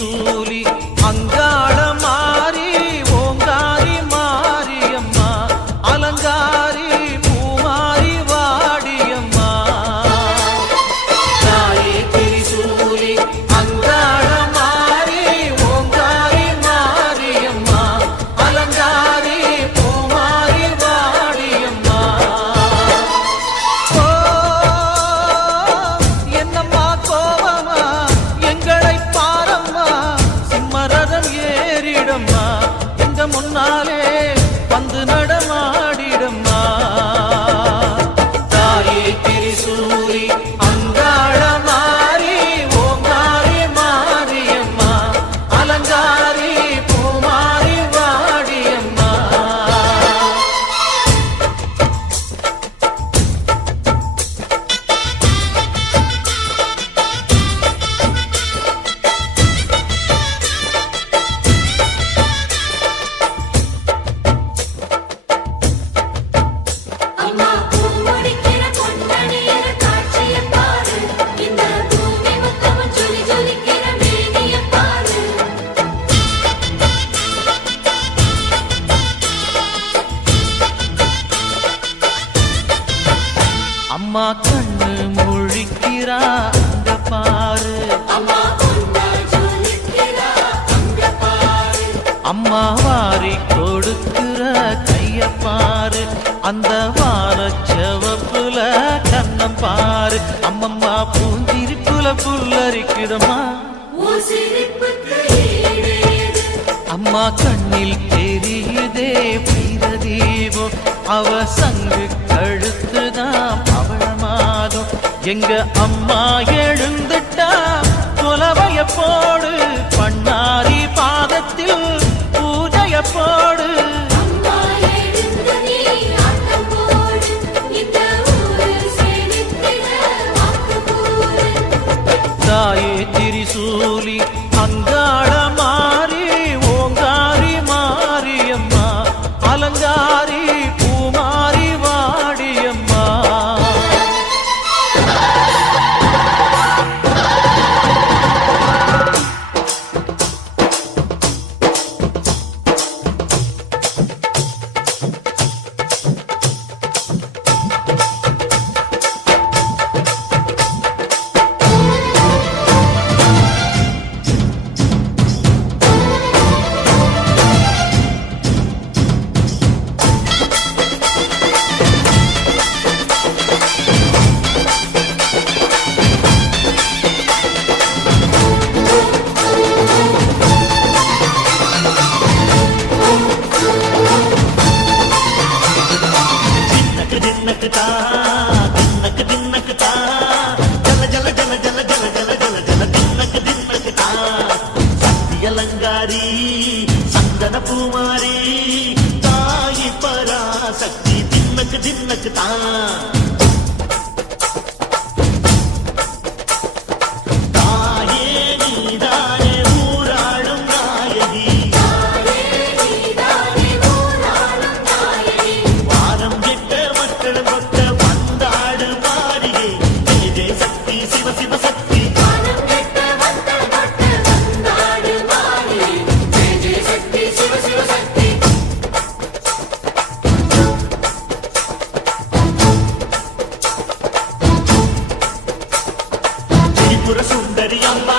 திரிசூலி அங்காள மாறி ஓங்காரி மாரியம்மா அலங்காரி பூமாரி வாடியம்மா தாயே திரிசூலி அங்காள மாறி ஓங்காரி மாரியம்மா அலங்காரி பூமாரி வாடியம்மா என்னம்மா கோபமா எங்களை பாரம்மா சிம்மரதம் ஏறிடம்மா எங்க முன்னாலே வந்து நடமாடிடம்மா தாயே திரிசூலி அங்காள மாறி ஓங்காரி மாரியம்மா அலங்காரி பூமாரி வாடியம்மா அம்மா பூமுடிக்கிற பொன்னணியர காட்சியைப் பாரு இந்த பூமி முத்தமும் ஜொலி ஜொலிக்கிற மேனியைப் பாரு அம்மா கண்ணு முழிக்கிறா அங்க பாரு அம்மா பொன்னா ஜொலிக்கிறா அங்க பாரு அம்மா வாரி கொடுக்கிற கைய பாரு அந்த வானச்சவப்புல கண்ணம் பாரு அம்மம்மா பூந்திரிப்புல புல்லரிக்குதம்மா உன் சிரிப்புக்கு ஈடேது அம்மா கண்ணில் தெரியுதே வீர தீபம் அவ சங்கு கழுத்துதான் பவளமாகும் எங்க அம்மா எழுந்துட்டா குலவைய போடு பண்ணாரி பாதத்தில் பூஜைய போடு அம்மா எழுந்து நீ ஆட்டம் போடு இந்த ஊரு செழித்திட வாக்கு கூறு தாயே திரிசூலி அங்காள மாறி ஓங்காரி மாரியம்மா அலங்காரி பூமாரி வாடியம்மா அலங்காரி சந்தன பூமாரி தாயி பராசக்தி தின்னக்கு தின்னக்கு தான் தாயே நீதானே ஊராடும் நாயகி வாரம் கெட்ட மக்கள் பக்க வந்தாடு மாறியே ஜெய ஜெய சக்தி சிவ சிவ சக்தி சுந்தரி அம்மா